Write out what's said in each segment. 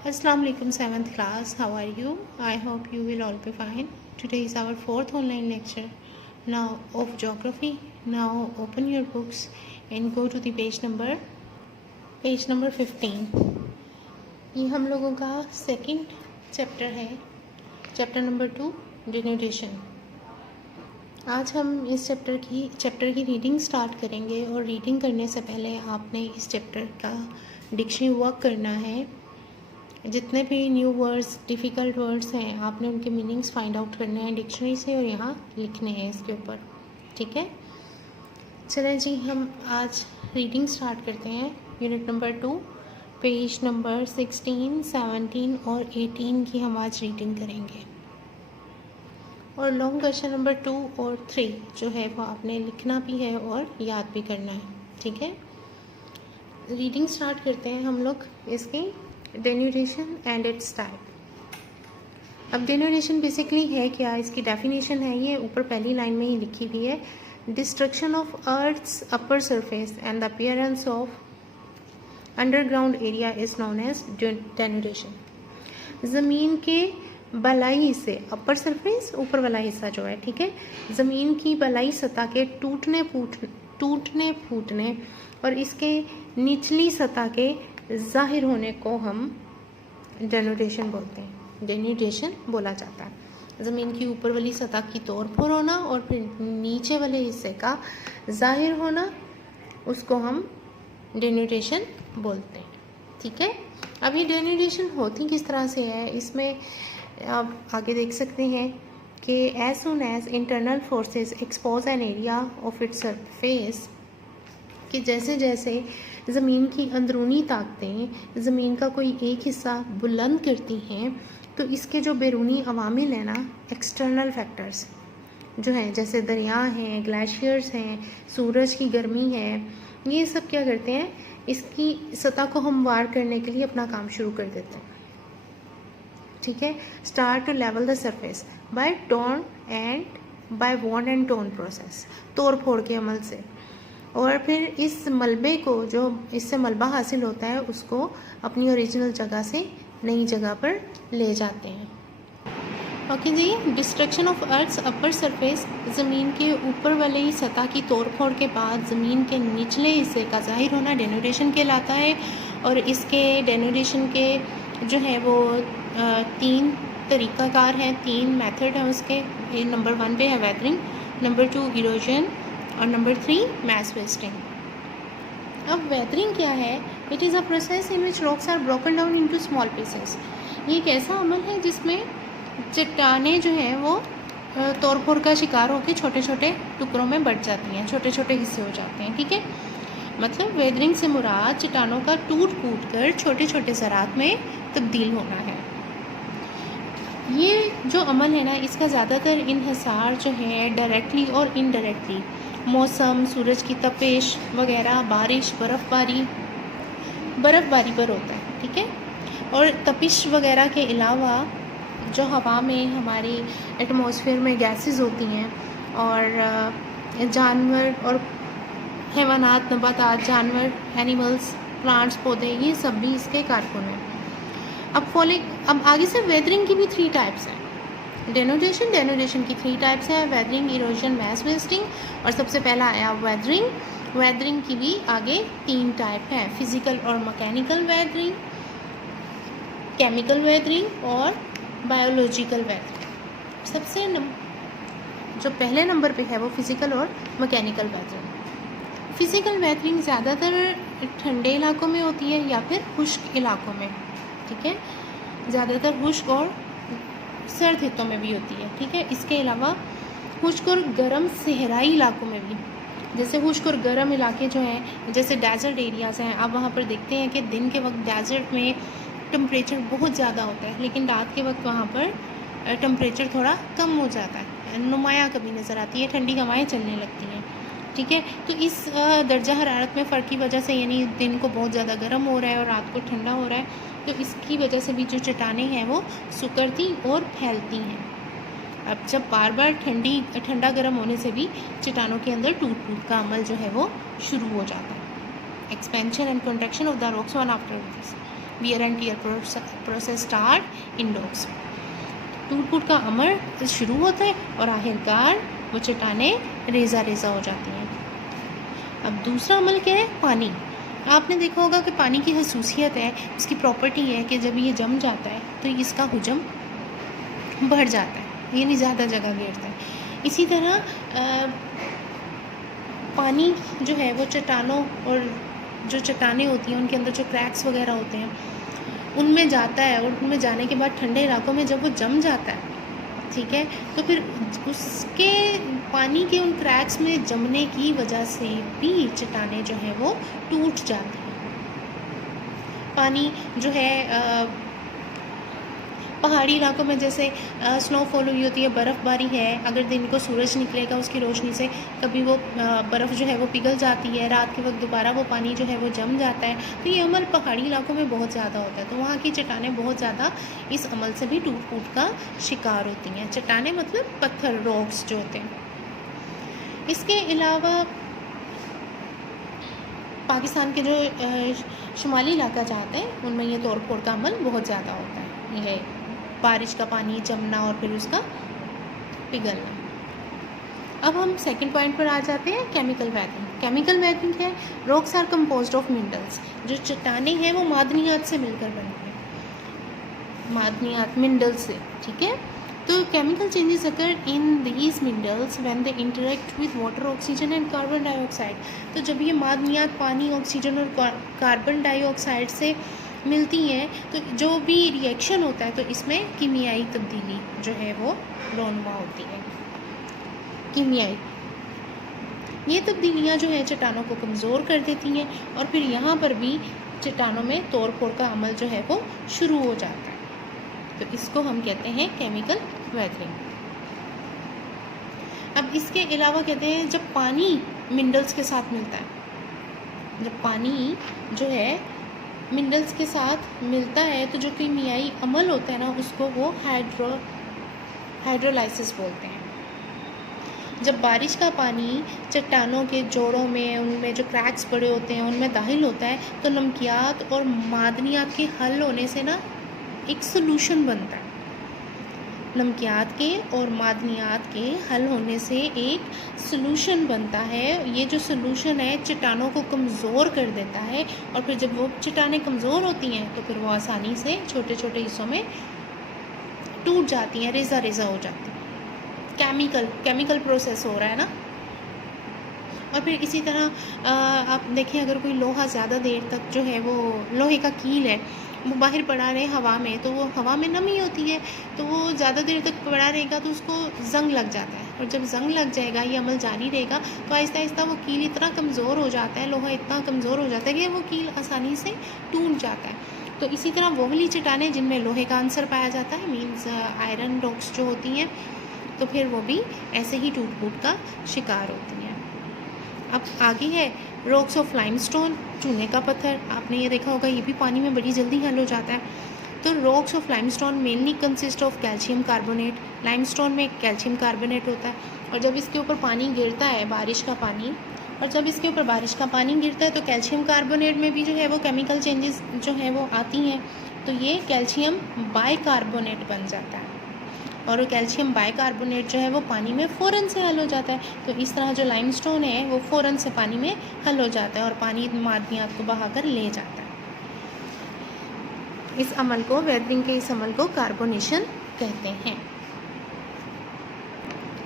Assalamu alaikum 7th class. How are you? I hope you will all be fine. Today is our 4th online lecture now of geography. Now open your books and go to the page number 15. ये हम लोगों का second chapter है, chapter number 2 डेनोटेशन। आज हम इस chapter की reading start करेंगे और रीडिंग करने से पहले आपने इस चैप्टर का डिक्शनरी वर्क करना है। जितने भी न्यू वर्ड्स, डिफ़िकल्ट वर्ड्स हैं, आपने उनके मीनिंग्स फाइंड आउट करने हैं डिक्शनरी से और यहाँ लिखने हैं इसके ऊपर, ठीक है। चलें जी, हम आज रीडिंग स्टार्ट करते हैं। यूनिट नंबर 2 पेज नंबर 16, 17 और 18 की हम आज रीडिंग करेंगे। और लॉन्ग क्वेश्चन नंबर 2 और 3 जो है वो आपने लिखना भी है और याद भी करना है, ठीक है। रीडिंग स्टार्ट करते हैं हम लोग इसकी डेनोटेशन एंड इट्स टाइप। अब डेनोटेशन बेसिकली है क्या, इसकी डेफिनेशन है ये ऊपर पहली लाइन में ही लिखी हुई है। Destruction of earth's upper surface and the appearance of underground area is known as denotation. ज़मीन के बलाई हिस्से, अपर सरफेस ऊपर वाला हिस्सा जो है, ठीक है, ज़मीन की बलाई सतह के टूटने फूटने और इसके निचली सतह के ज़ाहिर होने को हम डेनोटेशन बोलते हैं, डेनोटेशन बोला जाता है। ज़मीन की ऊपर वाली सतह की तोड़ फोड़ होना और फिर नीचे वाले हिस्से का ज़ाहिर होना, उसको हम डेनोटेशन बोलते हैं, ठीक है। अब ये डेनोटेशन होती किस तरह से है, इसमें आप आगे देख सकते हैं कि as soon as internal forces expose an area of its surface, कि जैसे जैसे ज़मीन की अंदरूनी ताकतें ज़मीन का कोई एक हिस्सा बुलंद करती हैं, तो इसके जो बैरूनी अवामिल हैं ना, एक्सटर्नल फैक्टर्स जो हैं, जैसे दरिया हैं, ग्लेशियर्स हैं, सूरज की गर्मी है, ये सब क्या करते हैं, इसकी सतह को हमवार करने के लिए अपना काम शुरू कर देते हैं, ठीक है। Start to level the surface by tone and by won and tone process, तोड़ फोड़ के अमल से। और फिर इस मलबे को, जो इससे मलबा हासिल होता है, उसको अपनी ओरिजिनल जगह से नई जगह पर ले जाते हैं। ओके जी, destruction of earth's upper surface, ज़मीन के ऊपर वाले ही सतह की तोड़ फोड़ के बाद ज़मीन के निचले हिस्से का ज़ाहिर होना डेनोटेशन कहलाता है। और इसके डेनोटेशन के जो है वो 3 तरीक़ाकार हैं, 3 मेथड हैं उसके। नंबर 1 पे है वेदरिंग, नंबर 2 इरोजन और नंबर 3 मैस वेस्टिंग। अब वेदरिंग क्या है? It is a process in which rocks are broken down into small pieces. ये एक ऐसा अमल है जिसमें चट्टानें जो हैं वो तोड़ फोड़ का शिकार होकर छोटे छोटे टुकड़ों में बट जाती हैं, छोटे छोटे हिस्से हो जाते हैं, ठीक है। मतलब वेदरिंग से मुराद चट्टानों का टूट फूट कर छोटे छोटे ज़रात में तब्दील होना है। ये जो अमल है ना, इसका ज़्यादातर इन्हिसार जो है डायरेक्टली और इनडायरेक्टली मौसम, सूरज की तपिश वगैरह, बारिश, बर्फ़बारी पर होता है, ठीक है। और तपिश वगैरह के अलावा जो हवा में हमारी एटमॉस्फेयर में गैसेस होती हैं और जानवर और हैवानात, नबातात, जानवर, एनिमल्स, प्लांट्स, पौधे, ये सब भी इसके कारकुन हैं। अब आगे से वेदरिंग की भी 3 टाइप्स हैं। डेनोटेशन की 3 टाइप्स हैं, वेदरिंग, इरोजन, मैस वेस्टिंग। और सबसे पहला आया वेदरिंग की भी आगे 3 टाइप हैं, फिज़िकल और मैकेनिकल वेदरिंग, केमिकल वेदरिंग और बायोलॉजिकल वेदरिंग। सबसे जो पहले नंबर पे है वो फिज़िकल और मैकेनिकल वेदरिंग। फिज़िकल वेदरिंग ज़्यादातर ठंडे इलाकों में होती है या फिर खुश्क इलाकों में, ठीक है। ज़्यादातर खुश्क और सर्द हिस्सों में भी होती है, ठीक है। इसके अलावा खुश्क और गर्म सहराई इलाकों में भी, जैसे खुश्क और गर्म इलाके जो हैं, जैसे डेजर्ट एरियाज़ हैं, आप वहाँ पर देखते हैं कि दिन के वक्त डेजर्ट में टेम्परेचर बहुत ज़्यादा होता है, लेकिन रात के वक्त वहाँ पर टेम्परेचर थोड़ा कम हो जाता है, नुमाया कभी नज़र आती है, ठंडी हवाएँ चलने लगती हैं, ठीक है। तो इस दर्जा हरारत में फ़र्क की वजह से, यानी दिन को बहुत ज़्यादा गर्म हो रहा है और रात को ठंडा हो रहा है, तो इसकी वजह से भी जो चट्टानें हैं वो सिकुड़ती और फैलती हैं। अब जब बार बार ठंडा गर्म होने से भी चट्टानों के अंदर टूट फूट का अमल जो है वो शुरू हो जाता है। Expansion and contraction of the rocks one after this. Wear and tear process start in dogs. टूट फूट का अमल शुरू होता है और आखिरकार वो चट्टानें रेजा रेजा हो जाती हैं। अब दूसरा अमल क्या है? पानी। आपने देखा होगा कि पानी की खसूसियत है, उसकी प्रॉपर्टी है कि जब ये जम जाता है तो इसका हुजम बढ़ जाता है, यानी ज़्यादा जगह घेरता है। इसी तरह पानी जो है वो चट्टानों और जो चट्टानें होती हैं उनके अंदर जो क्रैक्स वगैरह होते हैं उनमें जाता है, और उनमें जाने के बाद ठंडे इलाकों में जब वो जम जाता है, ठीक है, तो फिर उसके पानी के उन क्रैक्स में जमने की वजह से भी चट्टानें जो है वो टूट जाती हैं। पानी जो है पहाड़ी इलाकों में जैसे स्नोफॉल हुई होती है, बर्फ़बारी है, अगर दिन को सूरज निकलेगा उसकी रोशनी से कभी वो बर्फ़ जो है वो पिघल जाती है, रात के वक्त दोबारा वो पानी जो है वो जम जाता है। तो ये अमल पहाड़ी इलाकों में बहुत ज़्यादा होता है, तो वहाँ की चट्टानें बहुत ज़्यादा इस अमल से भी टूट फूट का शिकार होती हैं। चट्टानें मतलब पत्थर, रॉक्स जो होते हैं। इसके अलावा पाकिस्तान के जो शुमाली इलाका जाते हैं उनमें ये तोड़ फोड़ का अमल बहुत ज़्यादा होता है। यह बारिश का पानी जमना और फिर उसका पिघलना। अब हम सेकंड पॉइंट पर आ जाते हैं, केमिकल वेदरिंग। केमिकल वेदरिंग है, rocks are composed of minerals. जो चट्टानें हैं वो मादनियात से मिलकर बनी है, मादनियात मिनरल से, ठीक है। तो chemical changes occur in these minerals when they interact with water, oxygen and carbon dioxide. तो जब ये मादनियात पानी, ऑक्सीजन और कार्बन डाइऑक्साइड से मिलती हैं तो जो भी रिएक्शन होता है तो इसमें कीमियाई तब्दीली जो है वो रोनुमा होती है। कीमियाई ये तब्दीलियाँ जो है चट्टानों को कमज़ोर कर देती हैं और फिर यहाँ पर भी चट्टानों में तोड़ फोड़ का अमल जो है वो शुरू हो जाता है। तो इसको हम कहते हैं केमिकल वेदरिंग। अब इसके अलावा कहते हैं जब पानी मिनरल्स के साथ मिलता है, जब पानी जो है मिनरल्स के साथ मिलता है तो जो कीमियाई अमल होता है ना उसको वो हाइड्रोलाइसिस बोलते हैं। जब बारिश का पानी चट्टानों के जोड़ों में, उनमें जो क्रैक्स पड़े होते हैं उनमें दाखिल होता है तो नमकियात और मादनियात के हल होने से ना एक सलूशन बनता है। नमकियात के और मादनियात के हल होने से एक सलूशन बनता है। ये जो सलूशन है चट्टानों को कमज़ोर कर देता है और फिर जब वो चट्टानें कमज़ोर होती हैं तो फिर वो आसानी से छोटे छोटे हिस्सों में टूट जाती हैं, रेजा रेजा हो जाती हैं। केमिकल प्रोसेस हो रहा है ना। और फिर इसी तरह आप देखें अगर कोई लोहा ज़्यादा देर तक जो है वो लोहे का कील है वो बाहर पड़ा रहे हवा में, तो वो हवा में नमी होती है तो वो ज़्यादा देर तक पड़ा रहेगा तो उसको जंग लग जाता है, और जब जंग लग जाएगा ये अमल जारी रहेगा तो आहिस्ता आहिस्ता वो कील इतना कमज़ोर हो जाता है, लोहा इतना कमज़ोर हो जाता है कि वो कील आसानी से टूट जाता है। तो इसी तरह वो वाली चट्टानें जिनमें लोहे का अंसर पाया जाता है, मीन्स आयरन रॉक्स जो होती हैं, तो फिर वो भी ऐसे ही टूट फूट का शिकार होती हैं। अब आगे है रॉक्स ऑफ लाइमस्टोन, चूने का पत्थर। आपने ये देखा होगा ये भी पानी में बड़ी जल्दी हल हो जाता है। तो rocks of limestone mainly consist of calcium carbonate. Limestone में कैल्शियम कार्बोनेट होता है और जब इसके ऊपर पानी गिरता है, बारिश का पानी, और जब इसके ऊपर बारिश का पानी गिरता है तो कैल्शियम कार्बोनेट में भी जो है वो केमिकल चेंजेस जो है वो आती हैं, तो ये कैल्शियम बाइकार्बोनेट बन जाता है और कैल्शियम बाइकार्बोनेट जो है वो पानी में फ़ौरन से हल हो जाता है। तो इस तरह जो लाइमस्टोन है वो फ़ौरन से पानी में हल हो जाता है और पानी मादनियात को बहाकर ले जाता है। इस अमल को, वेदरिंग के इस अमल को कार्बोनेशन कहते हैं।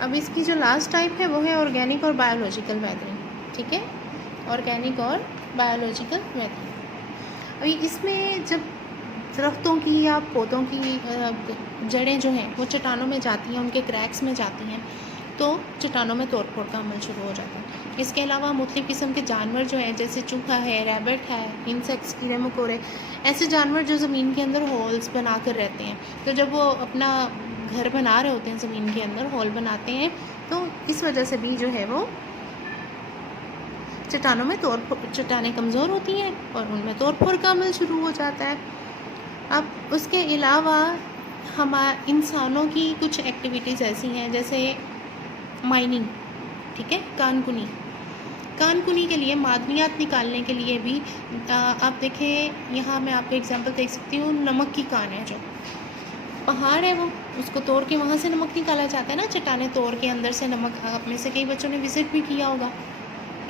अब इसकी जो लास्ट टाइप है वो है ऑर्गेनिक और बायोलॉजिकल वेदरिंग, ठीक है, ऑर्गेनिक और बायोलॉजिकल वेदरिंग। अभी इसमें जब दरख्तों की या पौधों की जड़ें जो हैं वो चट्टानों में जाती हैं, उनके क्रैक्स में जाती हैं, तो चट्टानों में तोड़ फोड़ का अमल शुरू हो जाता है। इसके अलावा मुख्तलिफ़ किस्म के जानवर जो हैं, जैसे चूहा है, रैबिट है, इंसेक्ट्स, कीड़े मकोड़े, ऐसे जानवर जो ज़मीन के अंदर होल्स बना कर रहते हैं, तो जब वो अपना घर बना रहे होते हैं ज़मीन के अंदर होल बनाते हैं, तो इस वजह से भी जो है वो चट्टानों में चट्टानें कमज़ोर होती हैं और उनमें तोड़ फोड़ का अमल शुरू हो जाता है। अब उसके अलावा इंसानों की कुछ एक्टिविटीज़ ऐसी हैं जैसे माइनिंग, ठीक है, कान कुनी के लिए, मादनियात निकालने के लिए भी आप देखें, यहाँ मैं आपको एग्जांपल देख सकती हूँ। नमक की कान है, जो पहाड़ है वो, उसको तोड़ के वहाँ से नमक निकाला जाता है ना, चट्टानें तोड़ के अंदर से नमक। आप में से कई बच्चों ने विज़िट भी किया होगा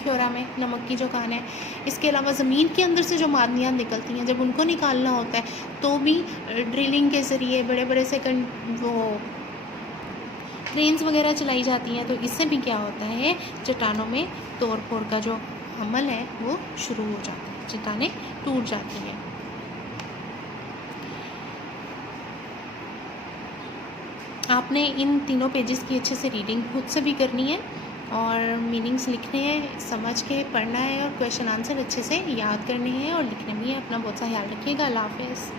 ख्योरा में, नमक की जो कान है। इसके अलावा ज़मीन के अंदर से जो मादनियात निकलती हैं, जब उनको निकालना होता है तो भी ड्रिलिंग के ज़रिए बड़े बड़े से वो क्रेन्स वगैरह चलाई जाती हैं। तो इससे भी क्या होता है, चट्टानों में तोड़ फोड़ का जो अमल है वो शुरू हो जाता है, चट्टानें टूट जाती हैं। आपने इन तीनों पेजेस की अच्छे से रीडिंग खुद से भी करनी है और मीनिंग्स लिखने हैं, समझ के पढ़ना है और क्वेश्चन आंसर अच्छे से याद करने हैं और लिखने भी हैं। अपना बहुत सा ख्याल रखिएगा। अल्लाह हाफ़िज़।